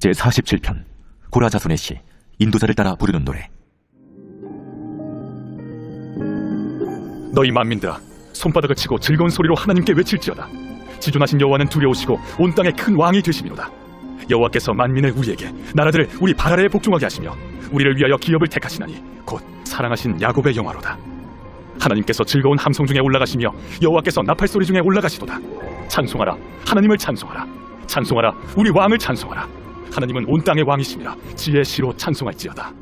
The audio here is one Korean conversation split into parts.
제47편 고라자손의 시 인도자를 따라 부르는 노래. 너희 만민들아, 손바닥을 치고 즐거운 소리로 하나님께 외칠지어다. 지존하신 여호와는 두려우시고 온 땅의 큰 왕이 되심이로다. 여호와께서 만민을 우리에게, 나라들을 우리 발 아래에 복종하게 하시며 우리를 위하여 기업을 택하시나니 곧 사랑하신 야곱의 영화로다. 하나님께서 즐거운 함성 중에 올라가시며 여호와께서 나팔소리 중에 올라가시도다. 찬송하라, 하나님을 찬송하라. 찬송하라, 우리 왕을 찬송하라. 하나님은 온 땅의 왕이시니라. 지혜의 시로 찬송할지어다.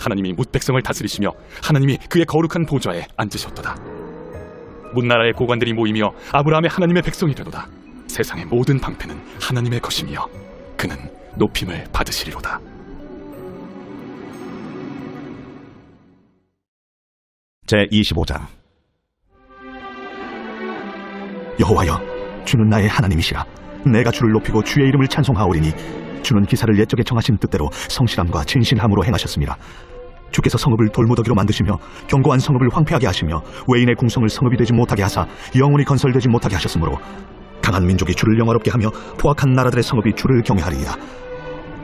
하나님이 뭇 백성을 다스리시며 하나님이 그의 거룩한 보좌에 앉으셨도다. 문나라의 고관들이 모이며 아브라함의 하나님의 백성이 되도다. 세상의 모든 방패는 하나님의 것이며 그는 높임을 받으시리로다. 제25장. 여호와여, 주는 나의 하나님이시라. 내가 주를 높이고 주의 이름을 찬송하오리니 주는 기사를 옛적에 정하신 뜻대로 성실함과 진실함으로 행하셨습니다. 주께서 성읍을 돌무더기로 만드시며 견고한 성읍을 황폐하게 하시며 외인의 궁성을 성읍이 되지 못하게 하사 영원히 건설되지 못하게 하셨으므로 강한 민족이 주를 영화롭게 하며 포악한 나라들의 성읍이 주를 경외하리이다.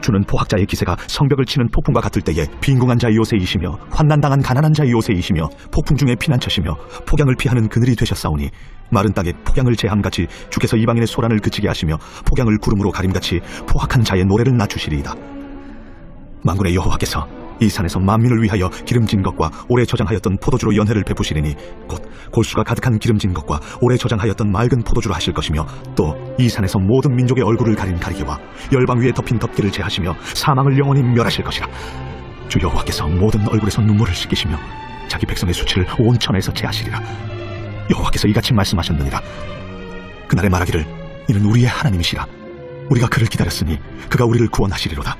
주는 포악자의 기세가 성벽을 치는 폭풍과 같을 때에 빈궁한 자의 요새이시며 환난당한 가난한 자의 요새이시며 폭풍 중에 피난처시며 폭양을 피하는 그늘이 되셨사오니 마른 땅에 폭양을 제함같이 주께서 이방인의 소란을 그치게 하시며 폭양을 구름으로 가림같이 포악한 자의 노래를 낮추시리이다. 만군의 여호와께서 이 산에서 만민을 위하여 기름진 것과 오래 저장하였던 포도주로 연회를 베푸시리니 곧 골수가 가득한 기름진 것과 오래 저장하였던 맑은 포도주로 하실 것이며 또 이 산에서 모든 민족의 얼굴을 가린 가리개와 열방 위에 덮인 덮개를 제하시며 사망을 영원히 멸하실 것이라. 주 여호와께서 모든 얼굴에서 눈물을 씻기시며 자기 백성의 수치를 온 천하에서 제하시리라. 여호와께서 이같이 말씀하셨느니라. 그날에 말하기를 이는 우리의 하나님이시라. 우리가 그를 기다렸으니 그가 우리를 구원하시리로다.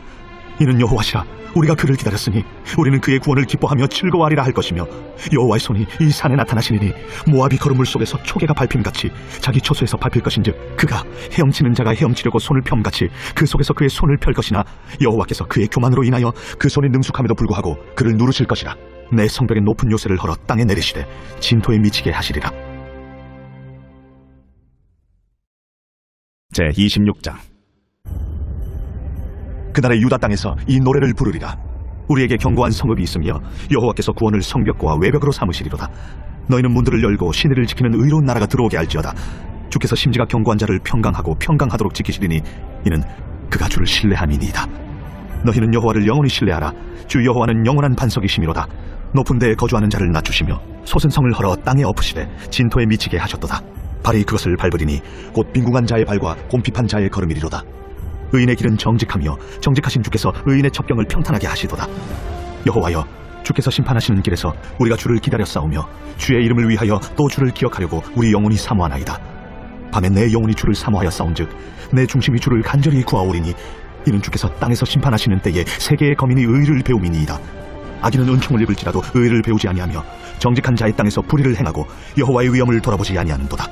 이는 여호와시라. 우리가 그를 기다렸으니 우리는 그의 구원을 기뻐하며 즐거워하리라 할 것이며 여호와의 손이 이 산에 나타나시리니 모압이 거름물 속에서 초계가 밟힘같이 자기 초소에서 밟힐 것인즉 그가 헤엄치는 자가 헤엄치려고 손을 펴음같이 그 속에서 그의 손을 펼 것이나 여호와께서 그의 교만으로 인하여 그 손이 능숙함에도 불구하고 그를 누르실 것이라. 내 성벽의 높은 요새를 헐어 땅에 내리시되 진토에 미치게 하시리라. 제26장. 그날의 유다 땅에서 이 노래를 부르리라. 우리에게 견고한 성읍이 있으며 여호와께서 구원을 성벽과 외벽으로 삼으시리로다. 너희는 문들을 열고 시내를 지키는 의로운 나라가 들어오게 할지어다. 주께서 심지가 견고한 자를 평강하고 평강하도록 지키시리니 이는 그가 주를 신뢰함이니이다. 너희는 여호와를 영원히 신뢰하라. 주 여호와는 영원한 반석이시미로다. 높은 데에 거주하는 자를 낮추시며 솟은 성을 헐어 땅에 엎으시되 진토에 미치게 하셨도다. 발이 그것을 밟으리니 곧 빈궁한 자의 발과 곰핍한 자의 걸음이리로다. 의인의 길은 정직하며 정직하신 주께서 의인의 첩경을 평탄하게 하시도다. 여호와여, 주께서 심판하시는 길에서 우리가 주를 기다렸사오며 주의 이름을 위하여 또 주를 기억하려고 우리 영혼이 사모하나이다. 밤에 내 영혼이 주를 사모하였사온즉 내 중심이 주를 간절히 구하오리니 이는 주께서 땅에서 심판하시는 때에 세계의 거민이 의를 배움이니이다. 악인은 은총을 입을지라도 의를 배우지 아니하며 정직한 자의 땅에서 불의를 행하고 여호와의 위엄을 돌아보지 아니하는도다.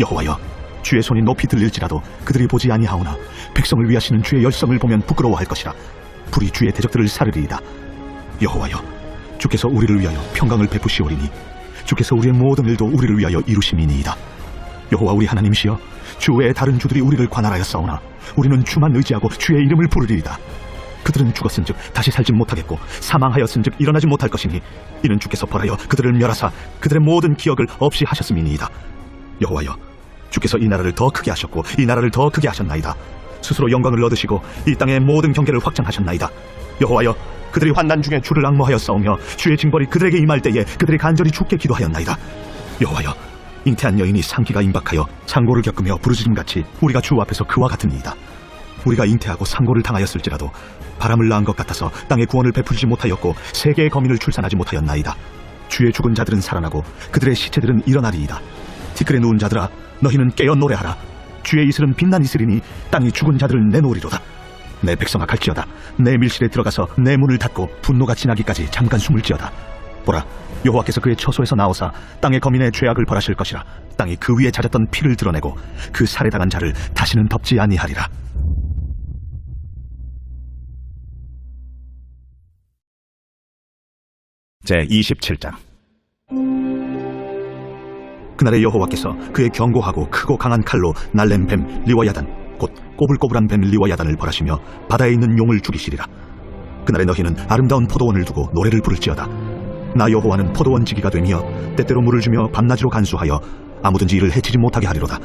여호와여, 주의 손이 높이 들릴지라도 그들이 보지 아니하오나 백성을 위하시는 주의 열성을 보면 부끄러워할 것이라. 불이 주의 대적들을 사르리이다. 여호와여, 주께서 우리를 위하여 평강을 베푸시오리니 주께서 우리의 모든 일도 우리를 위하여 이루심이니이다. 여호와 우리 하나님이시여, 주 외에 다른 주들이 우리를 관할하였사오나 우리는 주만 의지하고 주의 이름을 부르리이다. 그들은 죽었은즉 다시 살지 못하겠고 사망하였은즉 일어나지 못할 것이니 이는 주께서 벌하여 그들을 멸하사 그들의 모든 기억을 없이 하셨음이니이다. 여호와여, 주께서 이 나라를 더 크게 하셨고 이 나라를 더 크게 하셨나이다. 스스로 영광을 얻으시고 이 땅의 모든 경계를 확장하셨나이다. 여호와여, 그들이 환난 중에 주를 앙모하여 싸우며 주의 징벌이 그들에게 임할 때에 그들이 간절히 주께 기도하였나이다. 여호와여, 잉태한 여인이 상기가 임박하여 상고를 겪으며 부르짖음같이 우리가 주 앞에서 그와 같으니이다. 우리가 잉태하고 상고를 당하였을지라도 바람을 낳은 것 같아서 땅에 구원을 베풀지 못하였고 세계의 거민을 출산하지 못하였나이다. 주의 죽은 자들은 살아나고 그들의 시체들은 일어나리이다. 티끌에 누운 자들아, 너희는 깨어 노래하라. 주의 이슬은 빛난 이슬이니 땅이 죽은 자들을 내놓으리로다. 내 백성아 갈지어다. 내 밀실에 들어가서 내 문을 닫고 분노가 지나기까지 잠깐 숨을지어다. 보라, 여호와께서 그의 처소에서 나오사 땅의 거민의 죄악을 벌하실 것이라. 땅이 그 위에 잦았던 피를 드러내고 그 살해당한 자를 다시는 덮지 아니하리라. 제27장. 그날에 여호와께서 그의 견고하고 크고 강한 칼로 날렘 뱀 리워야단 곧 꼬불꼬불한 뱀릴리와 야단을 벌하시며 바다에 있는 용을 죽이시리라. 그날에 너희는 아름다운 포도원을 두고 노래를 부를지어다. 나 여호와는 포도원 지기가 되며 때때로 물을 주며 밤낮으로 간수하여 아무든지 이를 해치지 못하게 하리로다.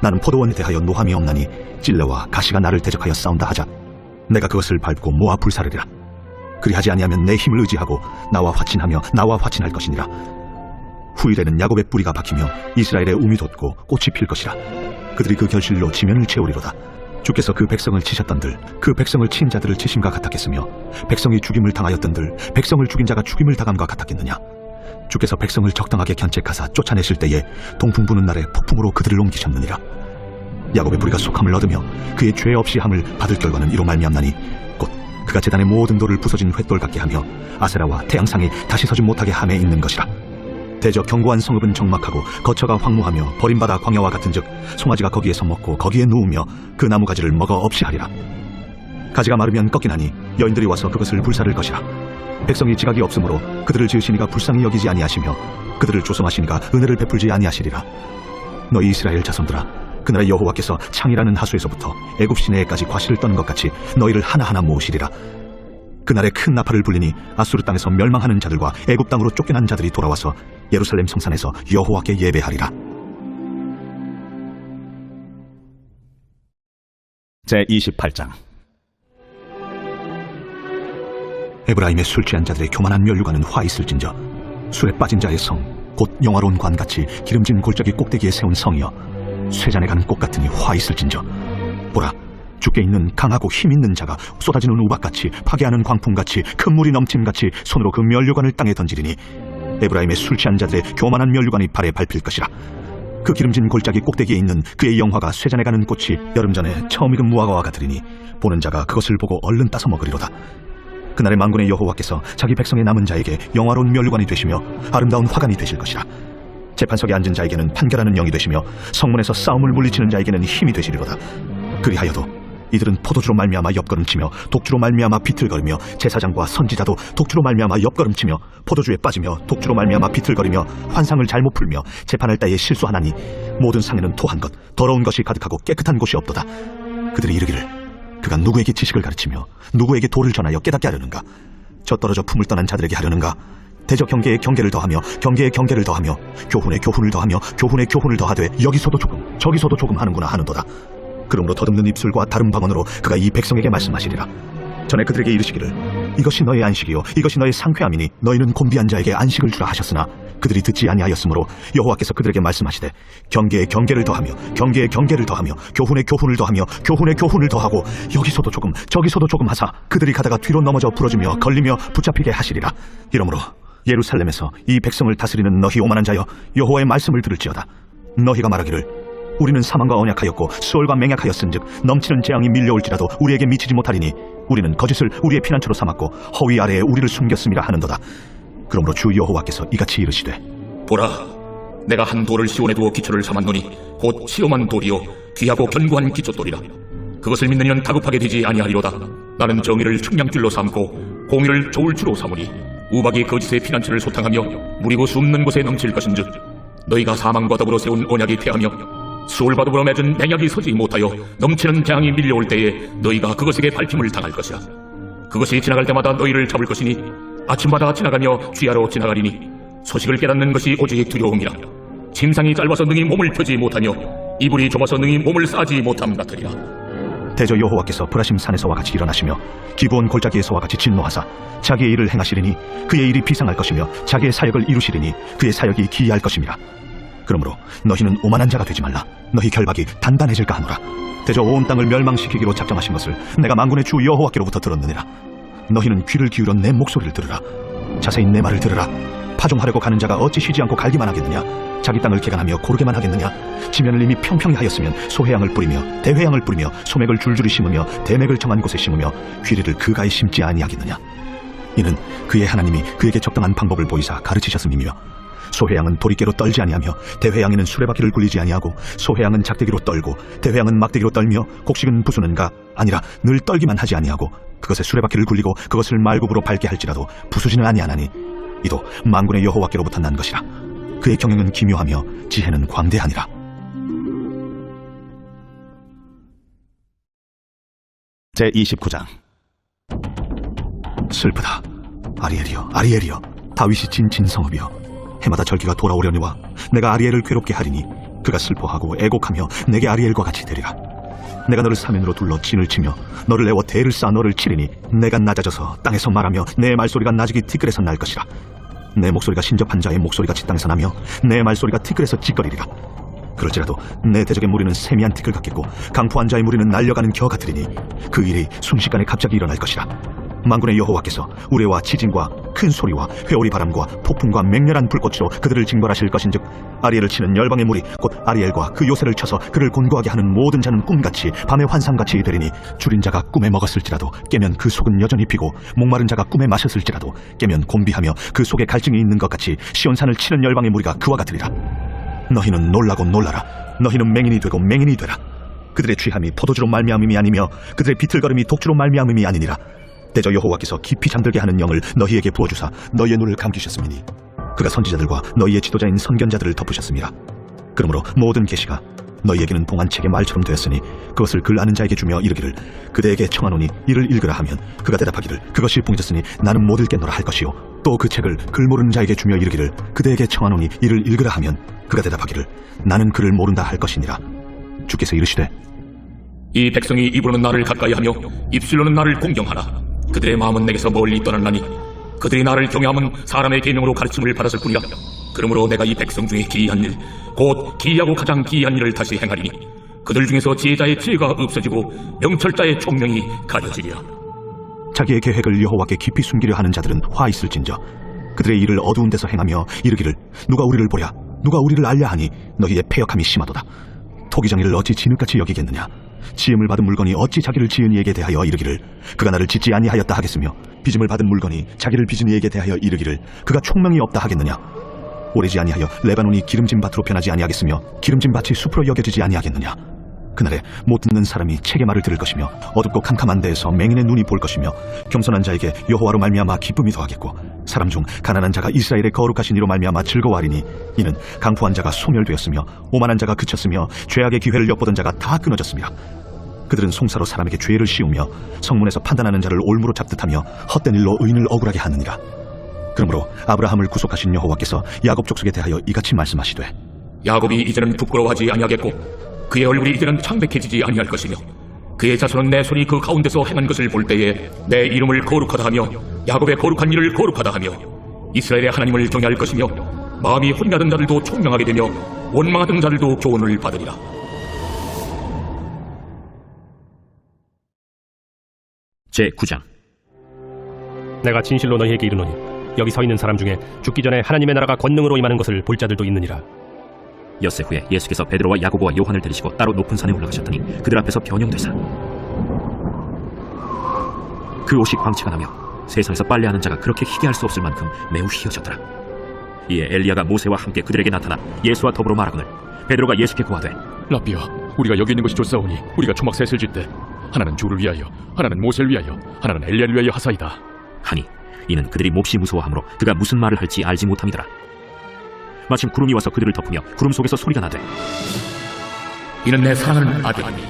나는 포도원에 대하여 노함이 없나니 찔레와 가시가 나를 대적하여 싸운다 하자 내가 그것을 밟고 모아 불사르리라. 그리하지 아니하면 내 힘을 의지하고 나와 화친하며 나와 화친할 것이니라. 후일에는 야곱의 뿌리가 박히며 이스라엘의 움이 돋고 꽃이 필 것이라. 그들이 그 결실로 지면을 채우리로다. 주께서 그 백성을 치셨던들 그 백성을 친 자들을 치심과 같았겠으며 백성이 죽임을 당하였던들 백성을 죽인 자가 죽임을 당함과 같았겠느냐. 주께서 백성을 적당하게 견책하사 쫓아내실 때에 동풍 부는 날에 폭풍으로 그들을 옮기셨느니라. 야곱의 뿌리가 속함을 얻으며 그의 죄 없이 함을 받을 결과는 이로 말미암나니 곧 그가 제단의 모든 돌을 부서진 횃돌 같게 하며 아세라와 태양상이 다시 서지 못하게 함에 있는 것이라. 대저 견고한 성읍은 적막하고 거처가 황무하며 버림받아 광야와 같은즉 송아지가 거기에서 먹고 거기에 누우며 그 나무가지를 먹어 없이 하리라. 가지가 마르면 꺾이나니 여인들이 와서 그것을 불사를 것이라. 백성이 지각이 없으므로 그들을 지으시니가 불쌍히 여기지 아니하시며 그들을 조성하시니가 은혜를 베풀지 아니하시리라. 너희 이스라엘 자손들아, 그날에 여호와께서 창이라는 하수에서부터 애굽 시내에까지 과실을 떠는 것 같이 너희를 하나하나 모으시리라. 그날에 큰 나팔을 불리니 아수르 땅에서 멸망하는 자들과 애굽 땅으로 쫓겨난 자들이 돌아와서 예루살렘 성산에서 여호와께 예배하리라. 제28장. 에브라임의 술 취한 자들의 교만한 면류관은 화 있을진저 술에 빠진 자의 성 곧 영화로운 관같이 기름진 골짜기 꼭대기에 세운 성이여 쇠잔에 간 꽃 같으니 화 있을진저. 보라, 주께 있는 강하고 힘 있는 자가 쏟아지는 우박같이 파괴하는 광풍같이 큰 물이 넘침같이 손으로 그 면류관을 땅에 던지리니 에브라임의 술 취한 자들의 교만한 면류관이 발에 밟힐 것이라. 그 기름진 골짜기 꼭대기에 있는 그의 영화가 쇠잔에 가는 꽃이 여름전에 처음 익은 무화과와 같으리니 보는 자가 그것을 보고 얼른 따서 먹으리로다. 그날의 만군의 여호와께서 자기 백성의 남은 자에게 영화로운 면류관이 되시며 아름다운 화관이 되실 것이라. 재판석에 앉은 자에게는 판결하는 영이 되시며 성문에서 싸움을 물리치는 자에게는 힘이 되시리로다. 그리하여도 이들은 포도주로 말미암아 옆걸음치며 독주로 말미암아 비틀거리며 제사장과 선지자도 독주로 말미암아 옆걸음치며 포도주에 빠지며 독주로 말미암아 비틀거리며 환상을 잘못 풀며 재판할 때에 실수하나니 모든 상에는 토한 것 더러운 것이 가득하고 깨끗한 곳이 없도다. 그들이 이르기를 그가 누구에게 지식을 가르치며 누구에게 도를 전하여 깨닫게 하려는가. 저 떨어져 품을 떠난 자들에게 하려는가. 대저 경계에 경계를 더하며 경계에 경계를 더하며 교훈에 교훈을 더하며 교훈에 교훈을 더하되 여기서도 조금 저기서도 조금 하는구나 하는도다. 그러므로 더듬는 입술과 다른 방언으로 그가 이 백성에게 말씀하시리라. 전에 그들에게 이르시기를 이것이 너의 안식이요 이것이 너의 상쾌함이니 너희는 곤비한 자에게 안식을 주라 하셨으나 그들이 듣지 아니하였으므로 여호와께서 그들에게 말씀하시되 경계에 경계를 더하며 경계에 경계를 더하며 교훈에 교훈을 더하며 교훈에 교훈을 더하고 여기서도 조금 저기서도 조금 하사 그들이 가다가 뒤로 넘어져 부러지며 걸리며 붙잡히게 하시리라. 이러므로 예루살렘에서 이 백성을 다스리는 너희 오만한 자여 여호와의 말씀을 들을지어다. 너희가 말하기를 우리는 사망과 언약하였고 수월과 맹약하였은즉 넘치는 재앙이 밀려올지라도 우리에게 미치지 못하리니 우리는 거짓을 우리의 피난처로 삼았고 허위 아래에 우리를 숨겼음이라 하는도다. 그러므로 주 여호와께서 이같이 이르시되 보라, 내가 한 돌을 시온에 두어 기초를 삼았노니 곧 시험한 돌이요 귀하고 견고한 기초돌이라. 그것을 믿는 이는 다급하게 되지 아니하리로다. 나는 정의를 측량줄로 삼고 공의를 저울추로 삼으니 우박이 거짓의 피난처를 소탕하며 무리고 숨는 곳에 넘칠 것인즉 너희가 사망과 더불어 세운 언약이 패하며 수월과 더불어 맺은 맹약이 서지 못하여 넘치는 재앙이 밀려올 때에 너희가 그것에게 밟힘을 당할 것이라. 그것이 지나갈 때마다 너희를 잡을 것이니 아침마다 지나가며 쥐하러 지나가리니 소식을 깨닫는 것이 오직 두려움이라. 침상이 짧아서 능히 몸을 펴지 못하며 이불이 좁아서 능히 몸을 싸지 못함 같으리라. 대저 여호와께서 브라심 산에서와 같이 일어나시며 기브온 골짜기에서와 같이 진노하사 자기의 일을 행하시리니 그의 일이 비상할 것이며 자기의 사역을 이루시리니 그의 사역이 기이할 것임이라. 그러므로 너희는 오만한 자가 되지 말라. 너희 결박이 단단해질까 하노라. 대저 온 땅을 멸망시키기로 작정하신 것을 내가 만군의 주 여호와께로부터 들었느니라. 너희는 귀를 기울여 내 목소리를 들으라. 자세히 내 말을 들으라. 파종하려고 가는 자가 어찌 쉬지 않고 갈기만 하겠느냐. 자기 땅을 개간하며 고르게만 하겠느냐. 지면을 이미 평평히 하였으면 소해양을 뿌리며 대회양을 뿌리며 소맥을 줄줄이 심으며 대맥을 정한 곳에 심으며 귀리를 그가에 심지 아니하겠느냐. 이는 그의 하나님이 그에게 적당한 방법을 보이사 가르치셨음이며 소해양은 도리깨로 떨지 아니하며 대회양에는 수레바퀴를 굴리지 아니하고 소해양은 작대기로 떨고 대회양은 막대기로 떨며 곡식은 부수는가 아니라 늘 떨기만 하지 아니하고 그것에 수레바퀴를 굴리고 그것을 말굽으로 밟게 할지라도 부수지는 아니하나니 이도 만군의 여호와께로부터 난 것이라. 그의 경영은 기묘하며 지혜는 광대하니라. 제29장. 슬프다. 아리엘이여, 아리엘이여, 다윗이 진친 성읍이여, 해마다 절기가 돌아오려니와 내가 아리엘을 괴롭게 하리니 그가 슬퍼하고 애곡하며 내게 아리엘과 같이 되리라. 내가 너를 사면으로 둘러 진을 치며 너를 내워 대를 쌓아 너를 치리니 내가 낮아져서 땅에서 말하며 내 말소리가 나직이 티끌에서 날 것이라. 내 목소리가 신접한 자의 목소리같이 땅에서 나며 내 말소리가 티끌에서 찌꺼리리라. 그럴지라도 내 대적의 무리는 세미한 티끌 같겠고 강포한 자의 무리는 날려가는 겨 같으리니 그 일이 순식간에 갑자기 일어날 것이라. 만군의 여호와께서 우레와 지진과 큰 소리와 회오리 바람과 폭풍과 맹렬한 불꽃으로 그들을 징벌하실 것인즉 아리엘을 치는 열방의 무리 곧 아리엘과 그 요새를 쳐서 그를 곤고하게 하는 모든 자는 꿈같이 밤의 환상같이 되리니 줄인 자가 꿈에 먹었을지라도 깨면 그 속은 여전히 비고 목마른 자가 꿈에 마셨을지라도 깨면 곤비하며 그 속에 갈증이 있는 것 같이 시온산을 치는 열방의 무리가 그와 같으리라. 너희는 놀라고 놀라라. 너희는 맹인이 되고 맹인이 되라. 그들의 취함이 포도주로 말미암음이 아니며 그들의 비틀거림이 독주로 말미암음이 아니니라. 대저 여호와께서 깊이 잠들게 하는 영을 너희에게 부어주사 너희의 눈을 감기셨음이니 그가 선지자들과 너희의 지도자인 선견자들을 덮으셨습니다. 그러므로 모든 계시가 너희에게는 동안책의 말처럼 되었으니 그것을 글 아는 자에게 주며 이르기를 그대에게 청하노니 이를 읽으라 하면 그가 대답하기를 그것이 봉해졌으니 나는 못 읽겠노라 할 것이요 또 그 책을 글 모르는 자에게 주며 이르기를 그대에게 청하노니 이를 읽으라 하면 그가 대답하기를 나는 글을 모른다 할 것이니라. 주께서 이르시되 이 백성이 입으로는 나를 가까이하며 입술로는 나를 공경하나 그들의 마음은 내게서 멀리 떠났나니 그들이 나를 경외함은 사람의 계명으로 가르침을 받았을 뿐이라. 그러므로 내가 이 백성 중에 기이한 일 곧 기이하고 가장 기이한 일을 다시 행하리니 그들 중에서 지혜자의 지혜가 없어지고 명철자의 총명이 가려지리라. 자기의 계획을 여호와께 깊이 숨기려 하는 자들은 화 있을진저 그들의 일을 어두운 데서 행하며 이르기를 누가 우리를 보랴 누가 우리를 알랴 하니 너희의 패역함이 심하도다. 토기장이를 어찌 진흙같이 여기겠느냐. 지음을 받은 물건이 어찌 자기를 지은 이에게 대하여 이르기를 그가 나를 짓지 아니하였다 하겠으며 빚음을 받은 물건이 자기를 빚은 이에게 대하여 이르기를 그가 총명이 없다 하겠느냐. 오래지 아니하여 레바논이 기름진 밭으로 변하지 아니하겠으며 기름진 밭이 숲으로 여겨지지 아니하겠느냐. 그날에 못 듣는 사람이 책의 말을 들을 것이며 어둡고 캄캄한 데에서 맹인의 눈이 볼 것이며 겸손한 자에게 여호와로 말미암아 기쁨이 더하겠고 사람 중 가난한 자가 이스라엘의 거룩하신 이로 말미암아 즐거워하리니 이는 강포한 자가 소멸되었으며 오만한 자가 그쳤으며 죄악의 기회를 엿보던 자가 다 끊어졌습니다. 그들은 송사로 사람에게 죄를 씌우며 성문에서 판단하는 자를 올무로 잡듯하며 헛된 일로 의인을 억울하게 하느니라. 그러므로 아브라함을 구속하신 여호와께서 야곱 족속에 대하여 이같이 말씀하시되 야곱이 이제는 부끄러워하지 아니하겠고 그의 얼굴이 이제는 창백해지지 아니할 것이며 그의 자손은 내 손이 그 가운데서 행한 것을 볼 때에 내 이름을 거룩하다 하며 야곱의 거룩한 일을 거룩하다 하며 이스라엘의 하나님을 경외할 것이며 마음이 혼미하던 자들도 총명하게 되며 원망하던 자들도 교훈을 받으리라. 제9장. 내가 진실로 너희에게 이르노니 여기 서 있는 사람 중에 죽기 전에 하나님의 나라가 권능으로 임하는 것을 볼 자들도 있느니라. 엿새 후에 예수께서 베드로와 야고보와 요한을 데리시고 따로 높은 산에 올라가셨더니 그들 앞에서 변형되사 그 옷이 광채가 나며 세상에서 빨래하는 자가 그렇게 희게 할 수 없을 만큼 매우 희어졌더라. 이에 엘리야가 모세와 함께 그들에게 나타나 예수와 더불어 말하거늘 베드로가 예수께 고하되 라비여, 우리가 여기 있는 것이 좋사오니 우리가 초막 셋을 짓되 하나는 주를 위하여 하나는 모세를 위하여 하나는 엘리야를 위하여 하사이다 하니 이는 그들이 몹시 무서워하므로 그가 무슨 말을 할지 알지 못함이더라. 마침 구름이 와서 그들을 덮으며 구름 속에서 소리가 나되 이는 내 사랑하는 아들이니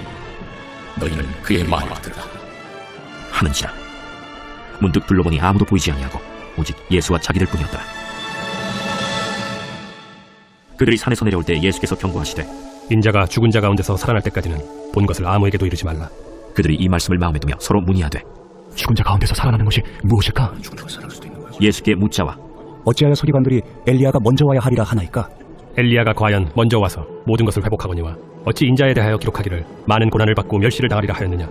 너희는 그의 말을 들으라 하는지라. 문득 둘러보니 아무도 보이지 아니하고 오직 예수와 자기들 뿐이었더라. 그들이 산에서 내려올 때 예수께서 경고하시되 인자가 죽은 자 가운데서 살아날 때까지는 본 것을 아무에게도 이르지 말라. 그들이 이 말씀을 마음에 두며 서로 문의하되 죽은 자 가운데서 살아나는 것이 무엇일까? 예수께 묻자와 어찌하여 서기관들이 엘리야가 먼저 와야 하리라 하나이까? 엘리야가 과연 먼저 와서 모든 것을 회복하거니와 어찌 인자에 대하여 기록하기를 많은 고난을 받고 멸시를 당하리라 하였느냐.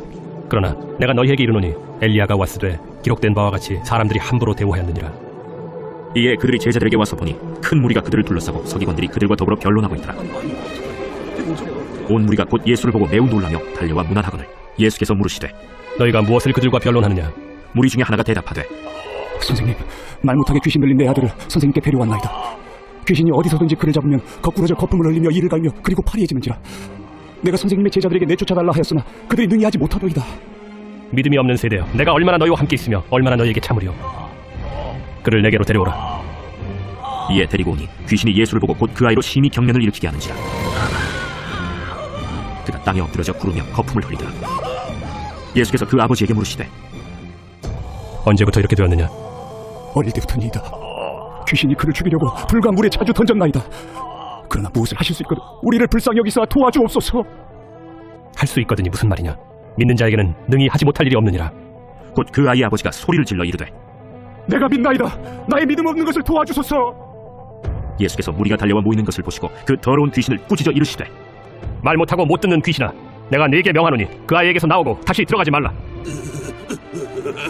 그러나 내가 너희에게 이르노니 엘리야가 왔으되 기록된 바와 같이 사람들이 함부로 대우하였느니라. 이에 그들이 제자들에게 와서 보니 큰 무리가 그들을 둘러싸고 서기관들이 그들과 더불어 변론하고 있더라. 온 무리가 곧 예수를 보고 매우 놀라며 달려와 문안하거늘 예수께서 물으시되 너희가 무엇을 그들과 변론하느냐. 무리 중에 하나가 대답하되 선생님, 말 못하게 귀신 들린 내 아들을 선생님께 데려왔나이다. 귀신이 어디서든지 그를 잡으면 거꾸러져 거품을 흘리며 이를 갈며 그리고 파리해지는지라. 내가 선생님의 제자들에게 내쫓아달라 하였으나 그들이 능히 하지 못하더이다. 믿음이 없는 세대여, 내가 얼마나 너희와 함께 있으며 얼마나 너희에게 참으리오. 그를 내게로 데려오라. 이에 데리고 오니 귀신이 예수를 보고 곧 그 아이로 심히 경련을 일으키게 하는지라. 그가 땅에 엎드려져 구르며 거품을 흘리더라. 예수께서 그 아버지에게 물으시되 언제부터 이렇게 되었느냐? 어릴 때부터니이다. 귀신이 그를 죽이려고 불과 물에 자주 던졌나이다. 그러나 무엇을 하실 수 있거든 우리를 불쌍히 여기사 도와주옵소서. 할 수 있거든이 무슨 말이냐? 믿는 자에게는 능히 하지 못할 일이 없느니라. 곧 그 아이의 아버지가 소리를 질러 이르되 내가 믿나이다. 나의 믿음 없는 것을 도와주소서. 예수께서 무리가 달려와 모이는 것을 보시고 그 더러운 귀신을 꾸짖어 이르시되 말 못하고 못 듣는 귀신아, 내가 네게 명하노니 그 아이에게서 나오고 다시 들어가지 말라.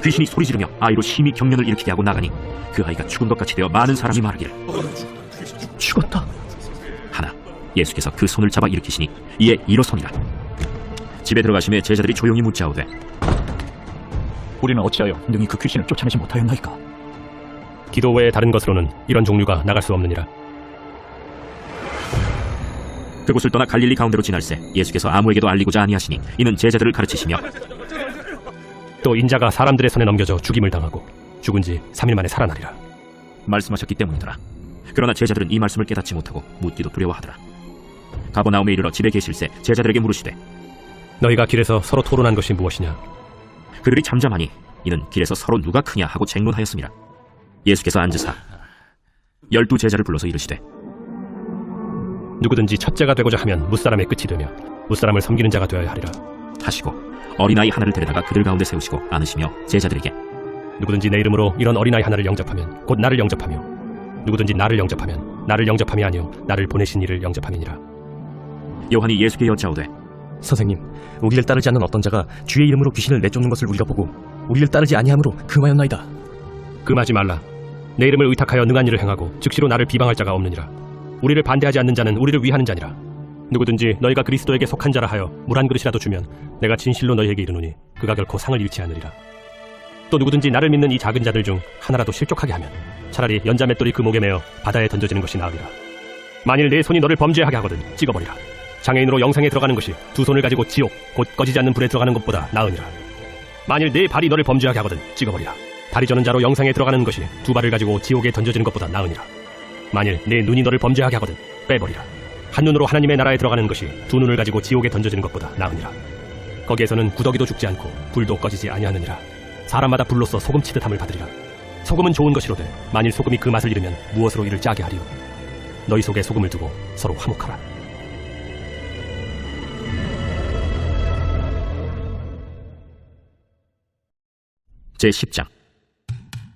귀신이 소리 지르며 아이로 심히 경련을 일으키게 하고 나가니 그 아이가 죽은 것 같이 되어 많은 사람이 말하기를 죽었다. 하나 예수께서 그 손을 잡아 일으키시니 이에 일어서니라. 집에 들어가심에 제자들이 조용히 묻자오되 우리는 어찌하여 능히 그 귀신을 쫓아내지 못하였나이까? 기도 외에 다른 것으로는 이런 종류가 나갈 수 없느니라. 그곳을 떠나 갈릴리 가운데로 지날새 예수께서 아무에게도 알리고자 아니하시니 이는 제자들을 가르치시며 또 인자가 사람들의 손에 넘겨져 죽임을 당하고 죽은 지 3일 만에 살아나리라. 말씀하셨기 때문이더라. 그러나 제자들은 이 말씀을 깨닫지 못하고 묻기도 두려워하더라. 가버나움에 이르러 집에 계실새 제자들에게 물으시되 너희가 길에서 서로 토론한 것이 무엇이냐? 그들이 잠잠하니 이는 길에서 서로 누가 크냐 하고 쟁론하였습니다. 예수께서 앉으사 12 제자를 불러서 이르시되 누구든지 첫째가 되고자 하면 무사람의 끝이 되며 무사람을 섬기는 자가 되어야 하리라. 하시고 어린아이 하나를 데려다가 그들 가운데 세우시고 안으시며 제자들에게 누구든지 내 이름으로 이런 어린아이 하나를 영접하면 곧 나를 영접하며 누구든지 나를 영접하면 나를 영접함이 아니요 나를 보내신 이를 영접함이니라. 요한이 예수께 여짜오되 선생님, 우리를 따르지 않는 어떤 자가 주의 이름으로 귀신을 내쫓는 것을 우리가 보고 우리를 따르지 아니함으로 금하였나이다. 금하지 말라. 내 이름을 의탁하여 능한 일을 행하고 즉시로 나를 비방할 자가 없느니라. 우리를 반대하지 않는 자는 우리를 위하는 자니라. 누구든지 너희가 그리스도에게 속한 자라 하여 물 한 그릇이라도 주면 내가 진실로 너희에게 이르노니 그가 결코 상을 잃지 않으리라. 또 누구든지 나를 믿는 이 작은 자들 중 하나라도 실족하게 하면 차라리 연자 맷돌이 그 목에 매어 바다에 던져지는 것이 나으리라. 만일 내 손이 너를 범죄하게 하거든 찍어버리라. 장애인으로 영생에 들어가는 것이 두 손을 가지고 지옥 곧 꺼지지 않는 불에 들어가는 것보다 나으니라. 만일 내 발이 너를 범죄하게 하거든 찍어버리라. 다리 저는 자로 영생에 들어가는 것이 두 발을 가지고 지옥에 던져지는 것보다 나으니라. 만일 내 눈이 너를 범죄하게 하거든 빼버리라. 한 눈으로 하나님의 나라에 들어가는 것이 두 눈을 가지고 지옥에 던져지는 것보다 나으니라. 거기에서는 구더기도 죽지 않고 불도 꺼지지 아니하느니라. 사람마다 불로써 소금 치듯함을 받으리라. 소금은 좋은 것이로되 만일 소금이 그 맛을 잃으면 무엇으로 이를 짜게 하리요. 너희 속에 소금을 두고 서로 화목하라. 제10장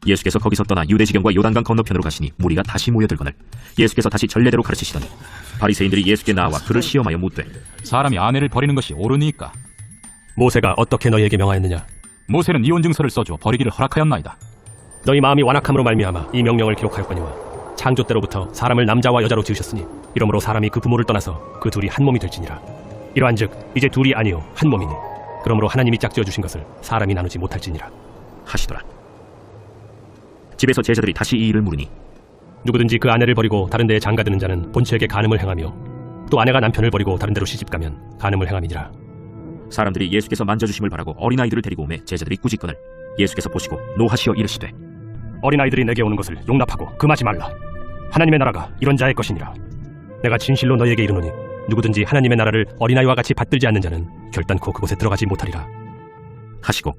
예수께서 거기서 떠나 유대지경과 요단강 건너편으로 가시니 무리가 다시 모여들거늘 예수께서 다시 전례대로 가르치시더니 바리새인들이 예수께 나와 그를 시험하여 묻되 사람이 아내를 버리는 것이 옳으니까? 모세가 어떻게 너희에게 명하였느냐? 모세는 이혼 증서를 써줘 버리기를 허락하였나이다. 너희 마음이 완악함으로 말미암아 이 명령을 기록하였거니와 창조 때로부터 사람을 남자와 여자로 지으셨으니 이러므로 사람이 그 부모를 떠나서 그 둘이 한 몸이 될지니라. 이러한즉 이제 둘이 아니요 한 몸이니 그러므로 하나님이 짝지어 주신 것을 사람이 나누지 못할지니라 하시더라. 집에서 제자들이 다시 이 일을 물으니 누구든지 그 아내를 버리고 다른 데에 장가드는 자는 본처에게 간음을 행하며 또 아내가 남편을 버리고 다른 데로 시집가면 간음을 행함이니라. 사람들이 예수께서 만져주심을 바라고 어린아이들을 데리고 오매 제자들이 꾸짖거늘 예수께서 보시고 노하시어 이르시되 어린아이들이 내게 오는 것을 용납하고 금하지 말라. 하나님의 나라가 이런 자의 것이니라. 내가 진실로 너희에게 이르노니 누구든지 하나님의 나라를 어린아이와 같이 받들지 않는 자는 결단코 그곳에 들어가지 못하리라 하시고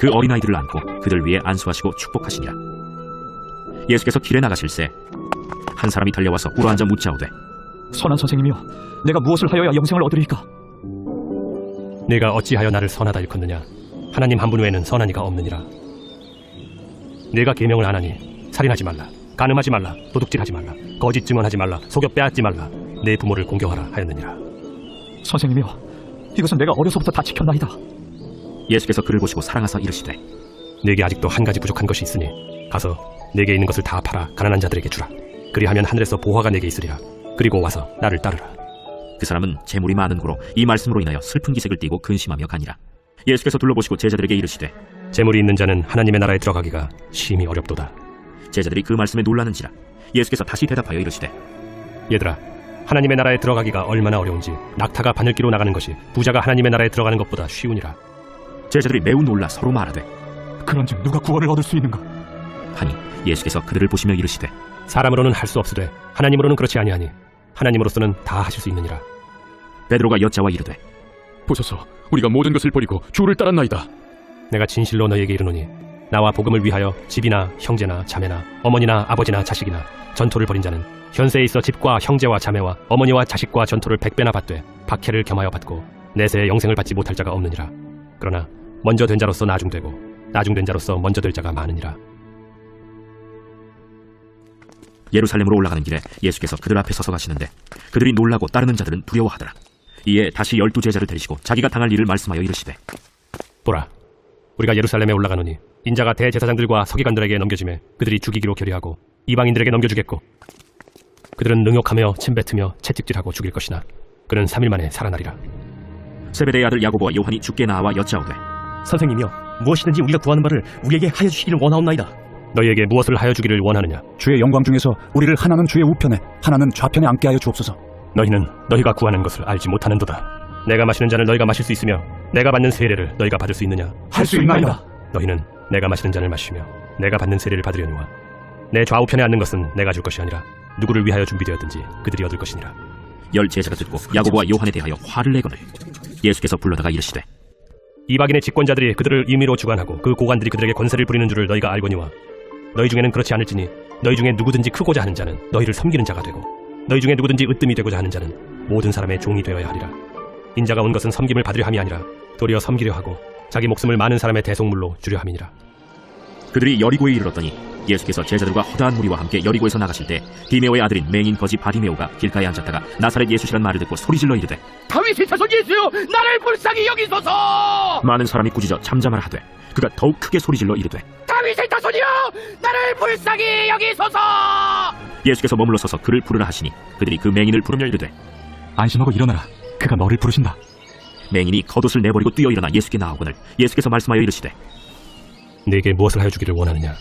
그 어린아이들을 안고 그들 위에 안수하시고 축복하시니라. 예수께서 길에 나가실새 한 사람이 달려와서 꿇어앉아 묻자오되 선한 선생님이여, 내가 무엇을 하여야 영생을 얻으리까? 네가 어찌하여 나를 선하다 일컫느냐? 하나님 한 분 외에는 선한 이가 없느니라. 네가 계명을 안 하니 살인하지 말라, 간음하지 말라, 도둑질하지 말라, 거짓 증언하지 말라, 속여 빼앗지 말라, 내 부모를 공경하라 하였느니라. 선생님이여, 이것은 내가 어려서부터 다 지켰나이다. 예수께서 그를 보시고 사랑하사 이르시되 네게 아직도 한 가지 부족한 것이 있으니 가서 네게 있는 것을 다 팔아 가난한 자들에게 주라. 그리하면 하늘에서 보화가 네게 있으리라. 그리고 와서 나를 따르라. 그 사람은 재물이 많은 고로 이 말씀으로 인하여 슬픈 기색을 띠고 근심하며 가니라. 예수께서 둘러보시고 제자들에게 이르시되 재물이 있는 자는 하나님의 나라에 들어가기가 심히 어렵도다. 제자들이 그 말씀에 놀라는지라. 예수께서 다시 대답하여 이르시되 얘들아, 하나님의 나라에 들어가기가 얼마나 어려운지 낙타가 바늘기로 나가는 것이 부자가 하나님의 나라에 들어가는 것보다 쉬우니라. 제자들이 매우 놀라 서로 말하되 그런즉 누가 구원을 얻을 수 있는가? 하니 예수께서 그들을 보시며 이르시되 사람으로는 할 수 없으되 하나님으로는 그렇지 아니하니 하나님으로서는 다 하실 수 있느니라. 베드로가 여자와 이르되 보소서, 우리가 모든 것을 버리고 주를 따랐나이다. 내가 진실로 너희에게 이르노니 나와 복음을 위하여 집이나 형제나 자매나 어머니나 아버지나 자식이나 전토를 벌인 자는 현세에 있어 집과 형제와 자매와 어머니와 자식과 전토를 100배나 받되 박해를 겸하여 받고 내세에 영생을 받지 못할 자가 없느니라. 그러나 먼저 된 자로서 나중되고 나중된 자로서 먼저 될 자가 많으니라. 예루살렘으로 올라가는 길에 예수께서 그들 앞에 서서 가시는데 그들이 놀라고 따르는 자들은 두려워하더라. 이에 다시 12 제자를 데리시고 자기가 당할 일을 말씀하여 이르시되 보라, 우리가 예루살렘에 올라가노니 인자가 대제사장들과 서기관들에게 넘겨지매 그들이 죽이기로 결의하고 이방인들에게 넘겨주겠고 그들은 능욕하며 침뱉으며 채찍질하고 죽일 것이나 그는 3일 만에 살아나리라. 세베대의 아들 야고보와 요한이 주께 나와 여짜오되 선생님이여, 무엇이든지 우리가 구하는 바를 우리에게 하여 주시기를 원하옵나이다. 너희에게 무엇을 하여 주기를 원하느냐? 주의 영광 중에서 우리를 하나는 주의 우편에 하나는 좌편에 앉게 하여 주옵소서. 너희는 너희가 구하는 것을 알지 못하는도다. 내가 마시는 잔을 너희가 마실 수 있으며 내가 받는 세례를 너희가 받을 수 있느냐? 할 수 있나이다. 너희는 내가 마시는 잔을 마시며 내가 받는 세례를 받으려니와 내 좌우편에 앉는 것은 내가 줄 것이 아니라 누구를 위하여 준비되었든지 그들이 얻을 것이니라. 10 제자가 듣고 야고보와 요한에 대하여 화를 내거늘 예수께서 불러다가 이르시되 이방인의 집권자들이 그들을 임의로 주관하고 그 고관들이 그들에게 권세를 부리는 줄을 너희가 알거니와 너희 중에는 그렇지 않을지니 너희 중에 누구든지 크고자 하는 자는 너희를 섬기는 자가 되고 너희 중에 누구든지 으뜸이 되고자 하는 자는 모든 사람의 종이 되어야 하리라. 인자가 온 것은 섬김을 받으려 함이 아니라 도리어 섬기려 하고 자기 목숨을 많은 사람의 대속물로 주려 함이니라. 그들이 여리고에 이르렀더니 예수께서 제자들과 허다한 무리와 함께 여리고에서 나가실 때 디메오의 아들인 맹인 거지 바디메오가 길가에 앉았다가 나사렛 예수시란 말을 듣고 소리질러 이르되 다윗의 자손 예수여 나를 불쌍히 여기소서. 많은 사람이 꾸짖어 잠잠하라 하되 그가 더욱 크게 소리질러 이르되 다윗의 자손이여 나를 불쌍히 여기소서. 예수께서 머물러 서서 그를 부르라 하시니 그들이 그 맹인을 부르며 이르되 안심하고 일어나라. 그가 너를 부르신다. 맹인이 겉옷을 내버리고 뛰어 일어나 예수께 나오거늘 예수께서 말씀하여 이르시되 네게 무엇을 하여 주기를 원하느냐?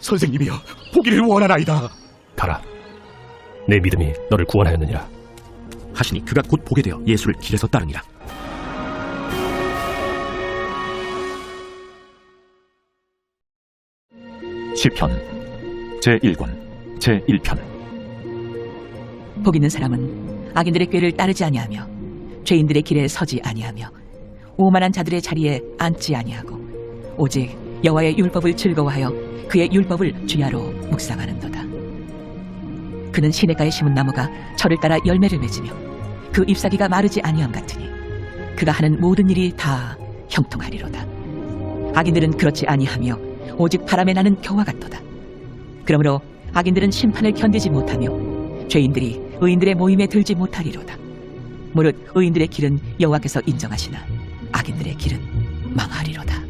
선생님이여, 보기를 원하나이다. 가라. 내 믿음이 너를 구원하였느니라. 하시니 그가 곧 보게 되어 예수를 길에서 따르니라. 시편 제1권 제1편. 복 있는 사람은 악인들의 꾀를 따르지 아니하며 죄인들의 길에 서지 아니하며 오만한 자들의 자리에 앉지 아니하고 오직 여호와의 율법을 즐거워하여 그의 율법을 주야로 묵상하는도다. 그는 시냇가에 심은 나무가 철을 따라 열매를 맺으며 그 잎사귀가 마르지 아니함 같으니 그가 하는 모든 일이 다 형통하리로다. 악인들은 그렇지 아니하며 오직 바람에 나는 겨와 같도다. 그러므로 악인들은 심판을 견디지 못하며 죄인들이 의인들의 모임에 들지 못하리로다. 무릇 의인들의 길은 여호와께서 인정하시나 악인들의 길은 망하리로다.